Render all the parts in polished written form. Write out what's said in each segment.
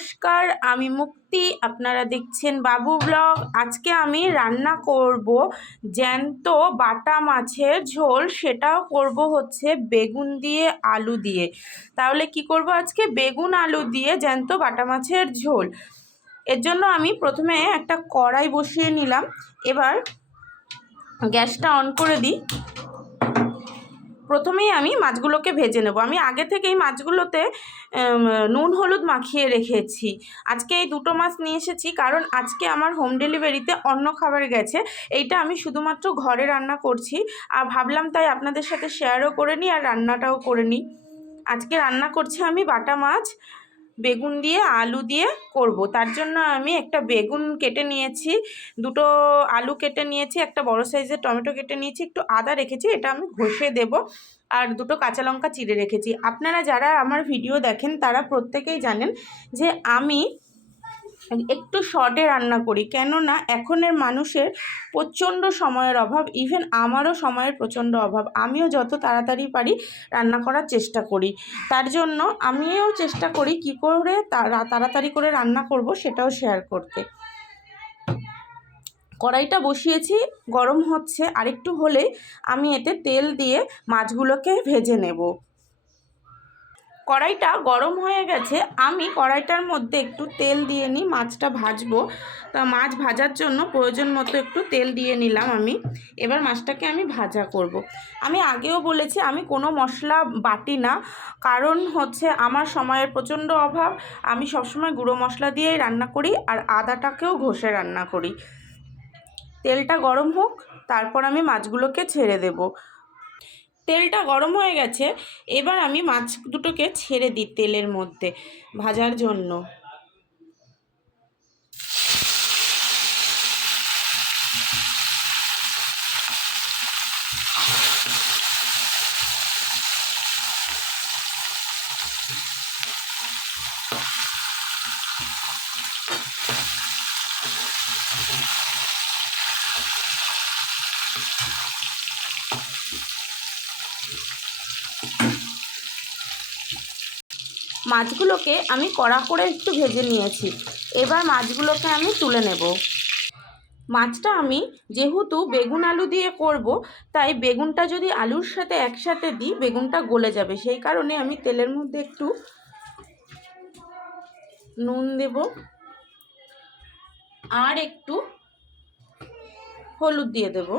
নমস্কার, আমি মুক্তি। আপনারা দেখছেন বাবু ব্লগ। আজকে আমি রান্না করব জ্যান্ত বাটা মাছের ঝোল, সেটাও করব হচ্ছে বেগুন দিয়ে আলু দিয়ে। তাহলে কি করব আজকে? বেগুন আলু দিয়ে জ্যান্ত বাটা মাছের ঝোল। এর জন্য আমি প্রথমে একটা কড়াই বসিয়ে নিলাম। এবার গ্যাসটা অন করে দিই। প্রথমেই আমি মাছগুলোকে ভেজে নেব। আমি আগে থেকেই মাছগুলোতে নুন হলুদ মাখিয়ে রেখেছি। আজকে এই দুটো মাছ নিয়ে এসেছি কারণ আজকে আমার হোম ডেলিভারিতে অন্য খাবার গেছে। এইটা আমি শুধুমাত্র ঘরে রান্না করছি, আর ভাবলাম তাই আপনাদের সাথে শেয়ারও করে নিই আর রান্নাটাও করে নিই। আজকে রান্না করছি আমি বাটা মাছ বেগুন দিয়ে আলু দিয়ে করব। তার জন্য আমি একটা বেগুন কেটে নিয়েছি, দুটো আলু কেটে নিয়েছি, একটা বড় সাইজের টমেটো কেটে নিয়েছি, একটু আদা রেখেছি, এটা আমি ঘষে দেব, আর দুটো কাঁচা লঙ্কা চিড়ে রেখেছি। আপনারা যারা আমার ভিডিও দেখেন তারা প্রত্যেকেই জানেন যে আমি একটু শর্টে রান্না করি, কেননা এখনের মানুষের প্রচণ্ড সময়ের অভাব। ইভেন আমারও সময়ের প্রচণ্ড অভাব। আমিও যত তাড়াতাড়ি পারি রান্না করার চেষ্টা করি। তার জন্য আমিও চেষ্টা করি কি করে তাড়াতাড়ি করে রান্না করব সেটাও শেয়ার করতে। কড়াইটা বসিয়েছি, গরম হচ্ছে, আরেকটু হলেই আমি এতে তেল দিয়ে মাছগুলোকে ভেজে নেব। কড়াইটা গরম হয়ে গেছে, আমি কড়াইটার মধ্যে একটু তেল দিয়ে নিই, মাছটা ভাজবো। তা মাছ ভাজার জন্য প্রয়োজন মতো একটু তেল দিয়ে নিলাম আমি। এবার মাছটাকে আমি ভাজা করব। আমি আগেও বলেছি আমি কোনো মশলা বাটি না, কারণ হচ্ছে আমার সময়ের প্রচণ্ড অভাব। আমি সবসময় গুঁড়ো মশলা দিয়েই রান্না করি, আর আদাটাকেও ঘষে রান্না করি। তেলটা গরম হোক, তারপর আমি মাছগুলোকে ছেড়ে দেব। তেলটা গরম হয়ে গেছে, এবার আমি মাছ দুটোকে ছেড়ে দিই তেলের মধ্যে ভাজার জন্য। মাছগুলোকে আমি কড়া করে একটু ভেজে নিয়েছি। এবার মাছগুলোকে আমি তুলে নেব। মাছটা আমি যেহেতু বেগুন আলু দিয়ে করব, তাই বেগুনটা যদি আলুর সাথে একসাথে দিই বেগুনটা গলে যাবে। সেই কারণে আমি তেলের মধ্যে একটু নুন দেব আর একটু হলুদ দিয়ে দেব।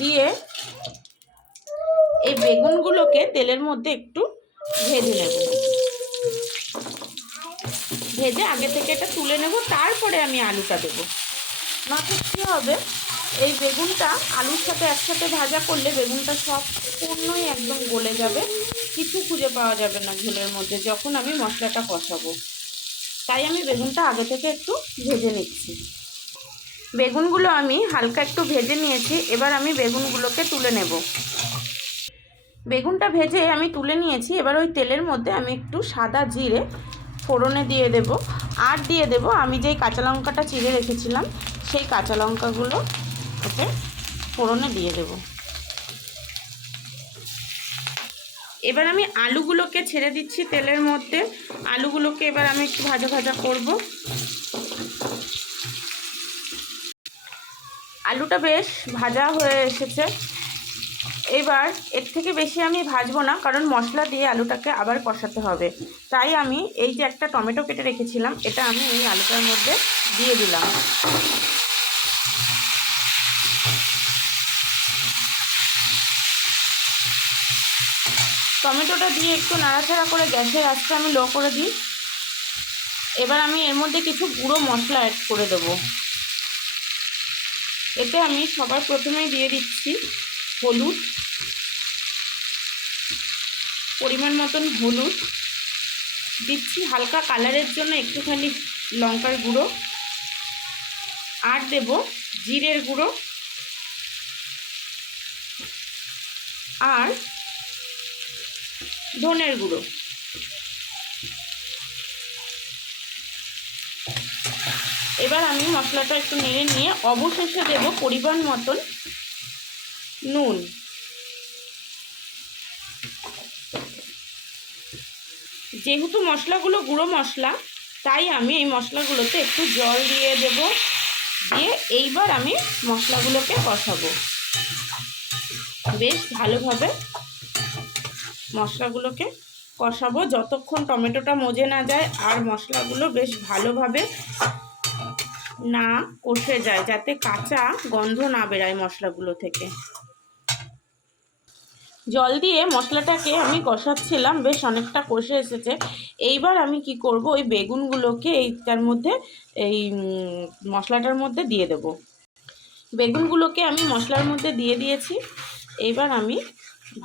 দিয়ে এই বেগুনগুলোকে তেলের মধ্যে একটু ভেজে নেব। ভেজে আগে থেকে এটা তুলে নেব, তারপরে আমি আলুটা দেবো। নয়তো কী হবে, এই বেগুনটা আলুর সাথে একসাথে ভাজা করলে বেগুনটা সম্পূর্ণই একদম গলে যাবে, কিছু খুঁজে পাওয়া যাবে না ঝোলের মধ্যে যখন আমি মশলাটা কষাবো। তাই আমি বেগুনটা আগে থেকে একটু ভেজে নিচ্ছি। বেগুনগুলো আমি হালকা একটু ভেজে নিয়েছি, এবার আমি বেগুনগুলোকে তুলে নেব। বেগুনটা ভেজে আমি তুলে নিয়েছি। এবার ওই তেলের মধ্যে আমি একটু সাদা জিরে ফোড়নে দিয়ে দেব, আর দিয়ে দেব আমি যেই কাঁচা লঙ্কাটা চিড়ে রেখেছিলাম সেই কাঁচা লঙ্কাগুলো ওকে ফোড়নে দিয়ে দেব। এবার আমি আলুগুলোকে ছেড়ে দিচ্ছি তেলের মধ্যে। আলুগুলোকে এবার আমি একটু ভাজা ভাজা করব। আলুটা বেশ ভাজা হয়ে এসেছে। এবার এর থেকে বেশি আমি ভাজবো না, কারণ মশলা দিয়ে আলুটাকে আবার কষাতে হবে। তাই আমি এই যে একটা টমেটো কেটে রেখেছিলাম এটা আমি এই আলুটার মধ্যে দিয়ে দিলাম। টমেটোটা দিয়ে একটু নাড়াচাড়া করে গ্যাসের আঁচটা আমি লো করে দিই। এবার আমি এর মধ্যে কিছু গুঁড়ো মশলা অ্যাড করে দেব। এতে আমি সবার প্রথমেই দিয়ে দিচ্ছি হলুদ, পরিমাণ মতন হলুদ দিচ্ছি, হালকা কালারের জন্য একটুখানি লঙ্কার গুঁড়ো, আর দেব জিরের গুঁড়ো আর ধনের গুঁড়ো। এবার আমি মশলাটা একটু নেড়ে নিয়ে অবশেষে দেব পরিমাণ মতন নুন। যেহেতু মশলাগুলো গুঁড়ো মশলা, তাই আমি এই মশলাগুলোতে একটু জল দিয়ে দেব। দিয়ে এইবার আমি মশলাগুলোকে কষাবো। বেশ ভালোভাবে মশলাগুলোকে কষাবো যতক্ষণ টমেটোটা মজে না যায় আর মশলাগুলো বেশ ভালোভাবে না কষে যায়, যাতে কাঁচা গন্ধ না বেরায় মশলাগুলো থেকে। জল দিয়ে মশলাটাকে আমি কষাচ্ছিলাম, বেশ অনেকটা কষে এসেছে। এইবার আমি কি করব, ওই বেগুনগুলোকে এইটার মধ্যে, এই মশলাটার মধ্যে দিয়ে দেব। বেগুনগুলোকে আমি মশলার মধ্যে দিয়ে দিয়েছি। এইবার আমি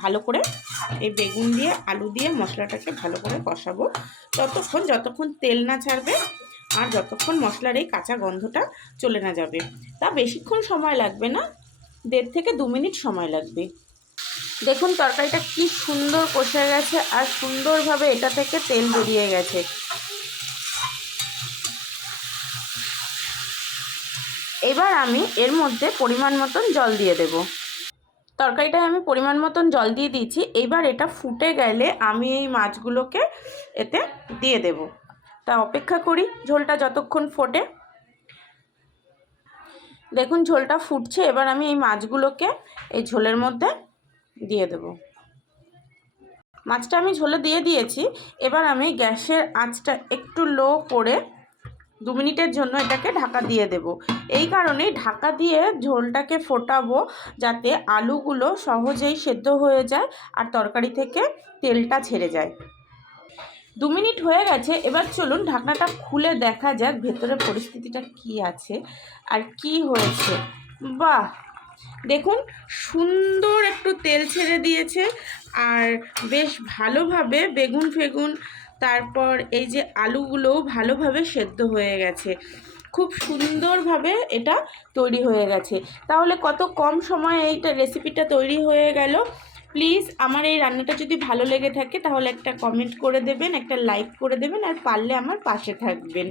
ভালো করে এই বেগুন দিয়ে আলু দিয়ে মশলাটাকে ভালো করে কষাবো যতক্ষণ তেল না ছাড়বে আর যতক্ষণ মশলার এই কাঁচা গন্ধটা চলে না যাবে। তা বেশিক্ষণ সময় লাগবে না, 1.5 থেকে 2 মিনিট সময় লাগবে। দেখুন তরকারিটা কি সুন্দর কষে গেছে আর সুন্দরভাবে এটা থেকে তেল বেরিয়ে গেছে। এবার আমি এর মধ্যে পরিমাণ মতন জল দিয়ে দেব। তরকারিটায় আমি পরিমাণ মতন জল দিয়ে দিয়েছি। এইবার এটা ফুটে গেলে আমি এই মাছগুলোকে এতে দিয়ে দেব। তা অপেক্ষা করি ঝোলটা যতক্ষণ ফোটে। দেখুন ঝোলটা ফুটছে, এবার আমি এই মাছগুলোকে এই ঝোলের মধ্যে দিয়ে দেব। মাছটা আমি ঝোলে দিয়ে দিয়েছি। এবার আমি গ্যাসের আঁচটা একটু লো করে 2 মিনিটের জন্য এটাকে ঢাকা দিয়ে দেব। এই কারণেই ঢাকা দিয়ে ঝোলটাকে ফোটাবো, যাতে আলুগুলো সহজেই সেদ্ধ হয়ে যায় আর তরকারি থেকে তেলটা ছেড়ে যায়। 2 মিনিট হয়ে গেছে। এবার চলুন ঢাকনাটা খুলে দেখা যাক ভেতরে পরিস্থিতিটা কি আছে আর কি হয়েছে। বাহ, দেখুন সুন্দর একটু তেল ছেড়ে দিয়েছে আর বেশ ভালোভাবে বেগুন ফেগুন তারপর এই যে আলুগুলোও ভালোভাবে সেদ্ধ হয়ে গেছে। খুব সুন্দরভাবে এটা তৈরি হয়ে গেছে। তাহলে কত কম সময়ে এইটা রেসিপিটা তৈরি হয়ে গেল। প্লিজ আমার এই রান্নাটা যদি ভালো লেগে থাকে তাহলে একটা কমেন্ট করে দেবেন, একটা লাইক করে দেবেন আর পারলে আমার পাশে থাকবেন।